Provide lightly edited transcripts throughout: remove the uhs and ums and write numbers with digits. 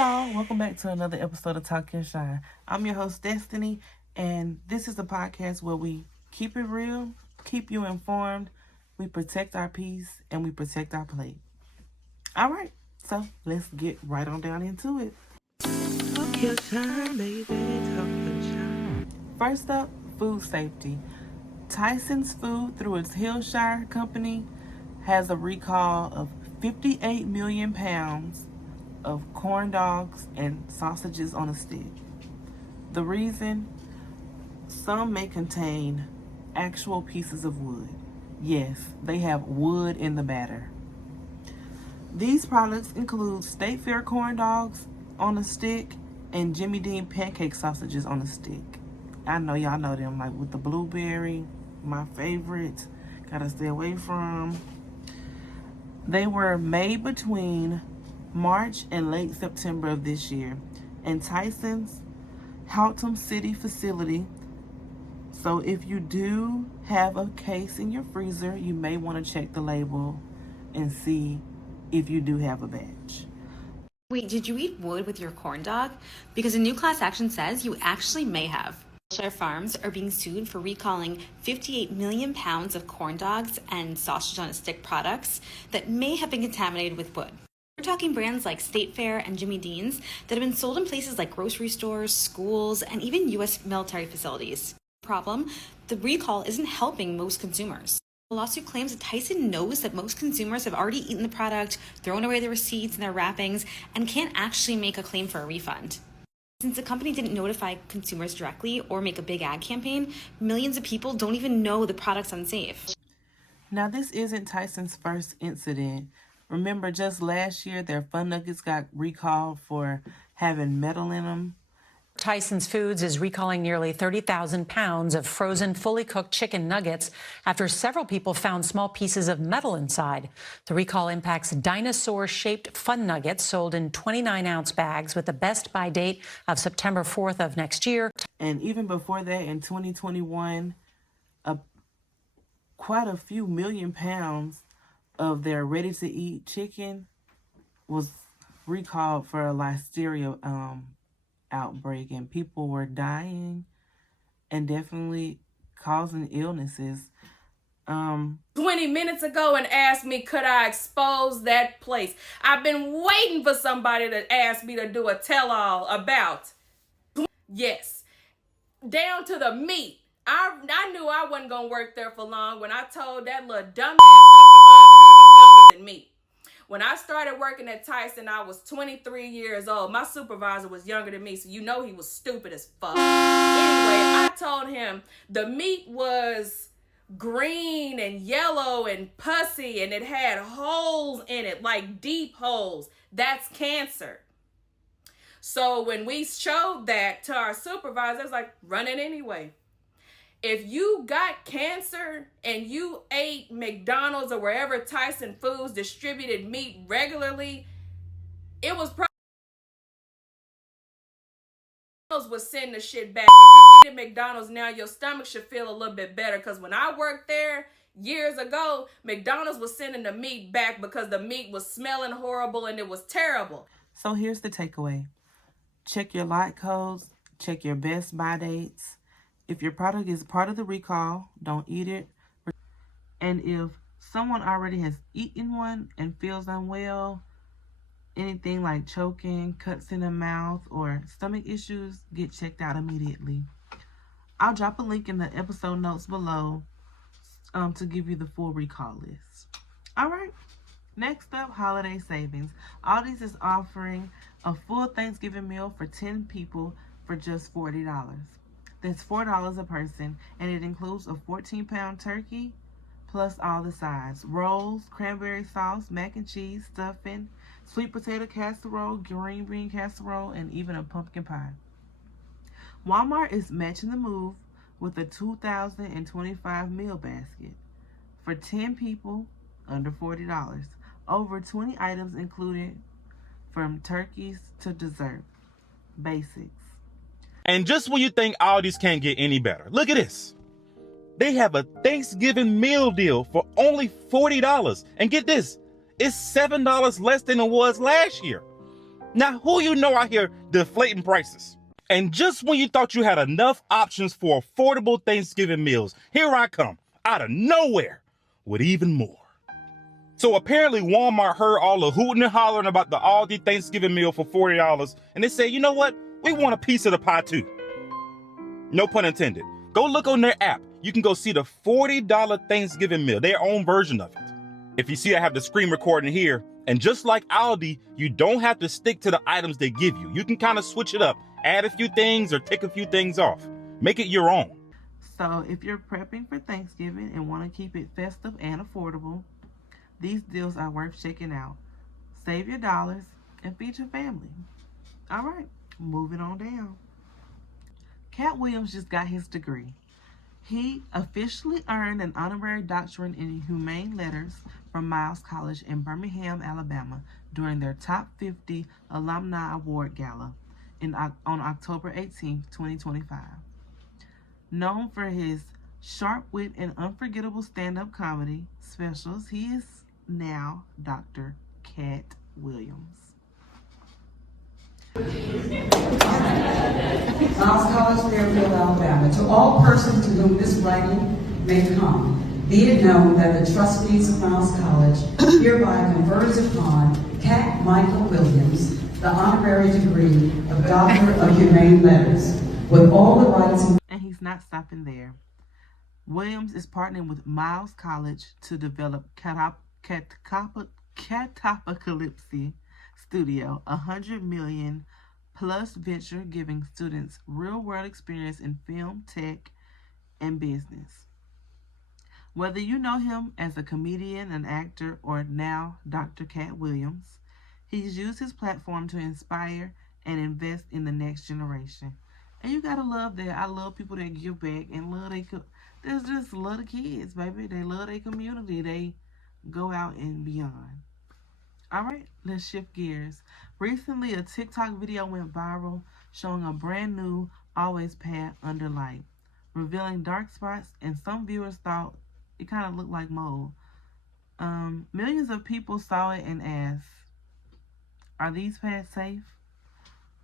y'all, welcome back to another episode of Talk Your Shine. I'm your host Destyni, and this is a podcast where we keep it real, keep you informed, we protect our peace, and we protect our plate. Alright, so let's get right on down into it. Talk your shine, baby, talk your shine. First up, food safety. Tyson's Food, through its Hillshire company, has a recall of 58 million pounds of corn dogs and sausages on a stick. The reason? Some may contain actual pieces of wood. Yes, they have wood in the batter. These products include State Fair corn dogs on a stick and Jimmy Dean pancake sausages on a stick. I know y'all know them, like with the blueberry, my favorite, gotta stay away from. They were made between March and late September of this year, and Tyson's Haltom City facility. So if you do have a case in your freezer, you may want to check the label and see if you do have a batch. Wait, did you eat wood with your corn dog? Because a new class action says you actually may have. Hillshire Farms are being sued for recalling 58 million pounds of corn dogs and sausage on a stick products that may have been contaminated with wood. We're talking brands like State Fair and Jimmy Dean's that have been sold in places like grocery stores, schools, and even U.S. military facilities. Problem, the recall isn't helping most consumers. The lawsuit claims that Tyson knows that most consumers have already eaten the product, thrown away the receipts and their wrappings, and can't actually make a claim for a refund. Since the company didn't notify consumers directly or make a big ad campaign, millions of people don't even know the product's unsafe. Now, this isn't Tyson's first incident. Remember, just last year, their Fun Nuggets got recalled for having metal in them. Tyson's Foods is recalling nearly 30,000 pounds of frozen, fully cooked chicken nuggets after several people found small pieces of metal inside. The recall impacts dinosaur-shaped Fun Nuggets sold in 29-ounce bags with a best-by date of September 4th of next year. And even before that, in 2021, quite a few million pounds of their ready-to-eat chicken was recalled for a listeria outbreak, and people were dying and definitely causing illnesses. 20 minutes ago and asked me, could I expose that place? I've been waiting for somebody to ask me to do a tell-all about. Yes, down to the meat. I knew I wasn't going to work there for long when I told that little dumbass supervisor he was younger than me. When I started working at Tyson, I was 23 years old. My supervisor was younger than me, so you know he was stupid as fuck. Anyway, I told him the meat was green and yellow and pussy, and it had holes in it, like deep holes. That's cancer. So when we showed that to our supervisor, I was like, run it anyway. If you got cancer and you ate McDonald's or wherever Tyson Foods distributed meat regularly, it was probably would send the shit back. If you eat at McDonald's now, your stomach should feel a little bit better. Because when I worked there years ago, McDonald's was sending the meat back because the meat was smelling horrible and it was terrible. So here's the takeaway. Check your lot codes. Check your best buy dates. If your product is part of the recall, don't eat it. And if someone already has eaten one and feels unwell, anything like choking, cuts in the mouth, or stomach issues, get checked out immediately. I'll drop a link in the episode notes below to give you the full recall list. All right. Next up, holiday savings. Aldi's is offering a full Thanksgiving meal for 10 people for just $40. That's $4 a person, and it includes a 14-pound turkey, plus all the sides. Rolls, cranberry sauce, mac and cheese, stuffing, sweet potato casserole, green bean casserole, and even a pumpkin pie. Walmart is matching the move with a 2025 meal basket for 10 people under $40. Over 20 items included, from turkeys to dessert. Basics. And just when you think Aldi's can't get any better, look at this. They have a Thanksgiving meal deal for only $40. And get this, it's $7 less than it was last year. Now, who you know out here deflating prices? And just when you thought you had enough options for affordable Thanksgiving meals, here I come, out of nowhere, with even more. So apparently Walmart heard all the hooting and hollering about the Aldi Thanksgiving meal for $40, and they said, you know what? We want a piece of the pie too. No pun intended. Go look on their app. You can go see the $40 Thanksgiving meal, their own version of it. If you see I have the screen recording here, and just like Aldi, you don't have to stick to the items they give you. You can kind of switch it up, add a few things or take a few things off. Make it your own. So if you're prepping for Thanksgiving and want to keep it festive and affordable, these deals are worth checking out. Save your dollars and feed your family. All right, moving on down. Katt Williams just got his degree. He officially earned an honorary doctorate in humane letters from Miles College in Birmingham, Alabama during their Top 50 Alumni Award Gala on October 18, 2025. Known for his sharp wit and unforgettable stand-up comedy specials, he is now Dr. Katt Williams. Miles College, Fairfield, Alabama. To all persons to whom this writing may come, be it known that the trustees of Miles College hereby confers upon Katt Michael Williams the honorary degree of Doctor of Humane Letters, with all the rights. And he's not stopping there. Williams is partnering with Miles College to develop Katapocalypse Studio, $100 million plus venture giving students real-world experience in film, tech, and business. Whether you know him as a comedian, an actor, or now Dr. Katt Williams, he's used his platform to inspire and invest in the next generation. And you gotta love that. I love people that give back and love there's just love the kids, baby. They love their community. They go out and beyond. All right, let's shift gears. Recently, a TikTok video went viral showing a brand new Always Pad under light, revealing dark spots, and some viewers thought it kind of looked like mold. Millions of people saw it and asked, are these pads safe?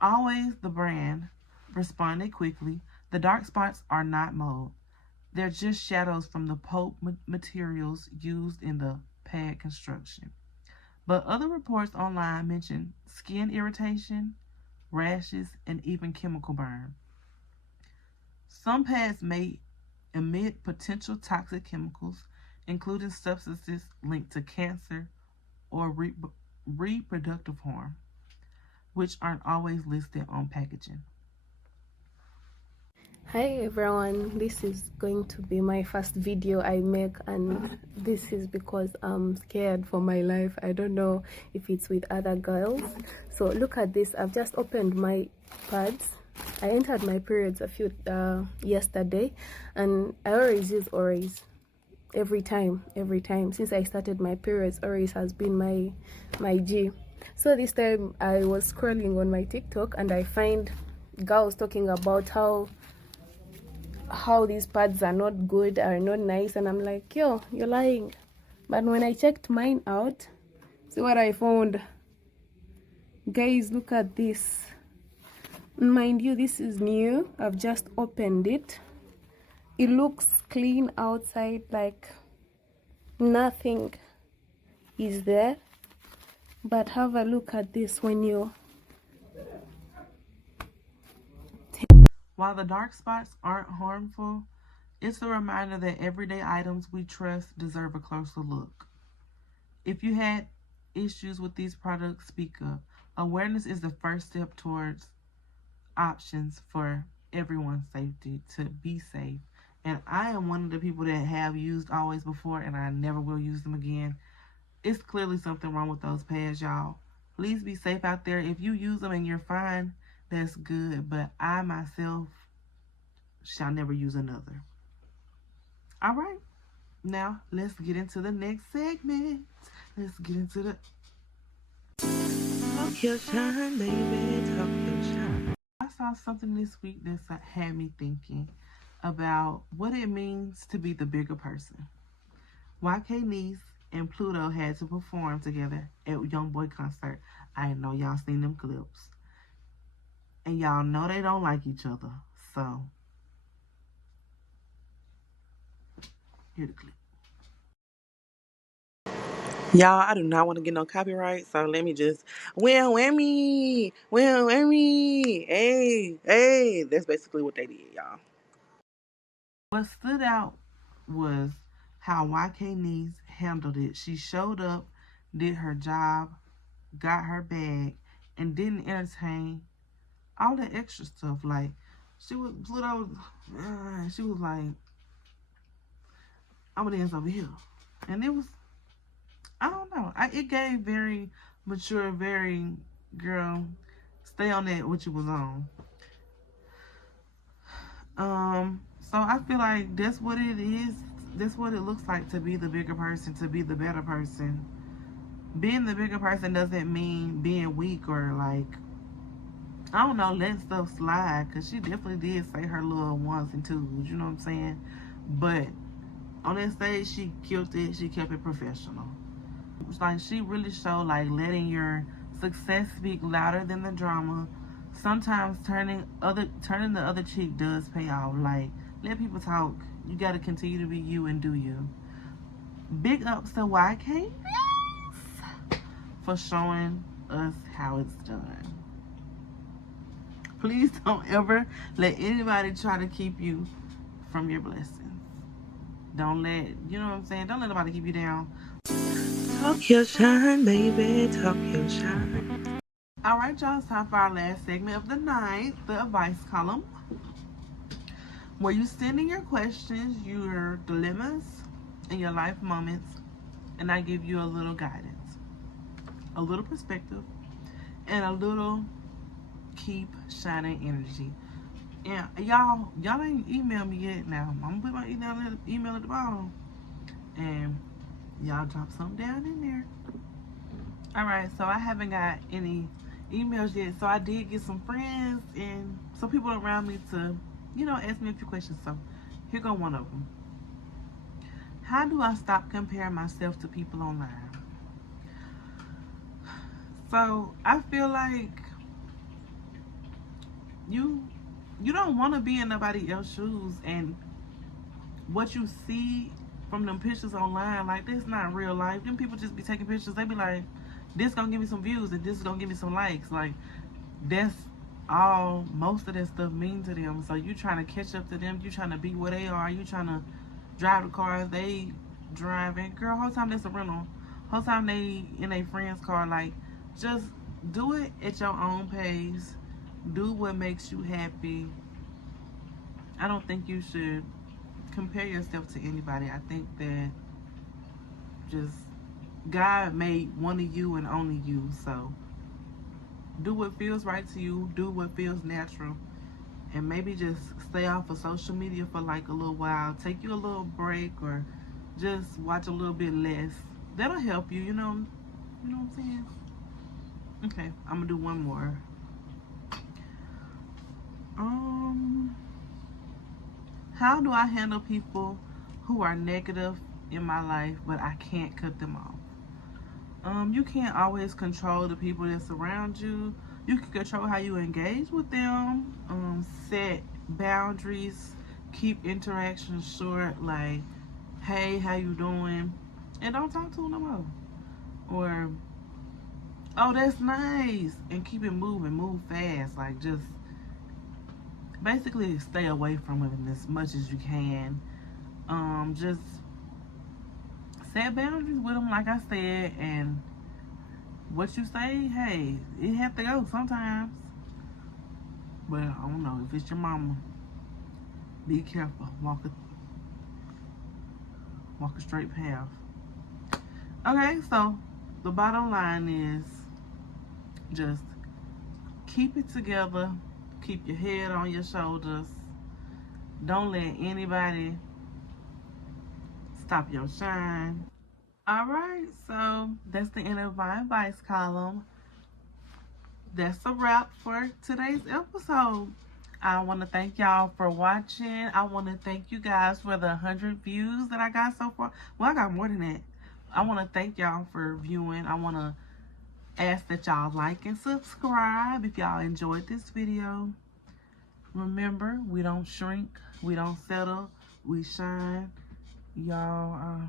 Always, the brand responded quickly, the dark spots are not mold. They're just shadows from the pulp materials used in the pad construction. But other reports online mention skin irritation, rashes, and even chemical burn. Some pads may emit potential toxic chemicals, including substances linked to cancer or reproductive harm, which aren't always listed on packaging. Hi everyone, this is going to be my first video I make, and this is because I'm scared for my life. I don't know if it's with other girls. So look at this. I've just opened my pads. I entered my periods yesterday, and I always use Oris every time. Since I started my periods, Oris has been my G. So this time I was scrolling on my TikTok and I find girls talking about how these pads are not good, are not nice, and I'm like, yo, you're lying. But when I checked mine out, see what I found. Guys, look at this. Mind you, this is new. I've just opened it. It looks clean outside, like nothing is there. But have a look at this when you... While the dark spots aren't harmful, it's a reminder that everyday items we trust deserve a closer look. If you had issues with these products, speak up. Awareness is the first step towards options for everyone's safety, to be safe. And I am one of the people that have used Always before, and I never will use them again. It's clearly something wrong with those pads, y'all. Please be safe out there. If you use them and you're fine, that's good, but I myself shall never use another. All right, now let's get into the next segment. Let's get into the Talk Your Shine, baby, Talk Your Shine. I saw something this week that had me thinking about what it means to be the bigger person. YK Niece and Pluto had to perform together at YoungBoy concert. I know y'all seen them clips. And y'all know they don't like each other. So, here the clip. Y'all, I do not want to get no copyright, so let me just, well, whammy, hey, that's basically what they did, y'all. What stood out was how YK Niece handled it. She showed up, did her job, got her bag, and didn't entertain all the extra stuff. Like, she was Pluto, she was like, I'm gonna dance over here. And it was, I don't know. It gave very mature, very, girl, stay on that what you was on. So I feel like that's what it is. That's what it looks like to be the bigger person, to be the better person. Being the bigger person doesn't mean being weak or like, I don't know, let stuff slide. Because she definitely did say her little ones and twos, you know what I'm saying? But on that stage, she killed it. She kept it professional. It's like she really showed like letting your success speak louder than the drama. Sometimes turning the other cheek does pay off. Like, let people talk. You got to continue to be you and do you. Big ups to YK for showing us how it's done. Please don't ever let anybody try to keep you from your blessings. Don't let, you know what I'm saying? Don't let nobody keep you down. Talk your shine, baby. Talk your shine. All right, y'all. It's time for our last segment of the night, the advice column, where you send in your questions, your dilemmas, and your life moments, and I give you a little guidance, a little perspective, and a little keep shining energy. And y'all ain't emailed me yet. Now I'm gonna put my email at the bottom, and y'all drop something down in there. All right, so I haven't got any emails yet, so I did get some friends and some people around me to, you know, ask me a few questions. So here go one of them. How do I stop comparing myself to people online? So I feel like you don't want to be in nobody else's shoes, and what you see from them pictures online, like, that's not real life. Them people just be taking pictures. They be like, this gonna give me some views and this is gonna give me some likes. Like, that's all most of that stuff mean to them. So you trying to catch up to them, you trying to be where they are, you trying to drive the cars they driving. Girl, whole time that's a rental, whole time they in a friend's car. Like, just do it at your own pace. Do what makes you happy. I don't think you should compare yourself to anybody. I think that just God made one of you and only you. So do what feels right to you. Do what feels natural. And maybe just stay off of social media for like a little while. Take you a little break, or just watch a little bit less. That'll help you, you know what I'm saying? Okay, I'm gonna do one more. How do I handle people who are negative in my life, but I can't cut them off? You can't always control the people that surround you. You can control how you engage with them. Set boundaries. Keep interactions short. Like, hey, how you doing? And don't talk to them no more. Or, oh, that's nice. And keep it moving. Move fast. Like, just basically stay away from them as much as you can. Just set boundaries with them, like I said, and what you say, hey, it have to go sometimes. But I don't know, if it's your mama, be careful. Walk a straight path. Okay, so the bottom line is just keep it together. Keep your head on your shoulders. Don't let anybody stop your shine. All right, so that's the end of my advice column. That's a wrap for today's episode. I want to thank y'all for watching. I want to thank you guys for the 100 views that I got so far. Well, I got more than that. I want to thank y'all for viewing. I want to ask that y'all like and subscribe if y'all enjoyed this video. Remember, we don't shrink, we don't settle, we shine. Y'all,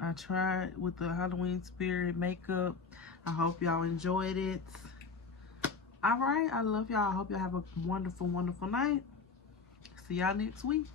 I tried with the Halloween spirit makeup. I hope y'all enjoyed it. All right, I love y'all. I hope y'all have a wonderful, wonderful night. See y'all next week.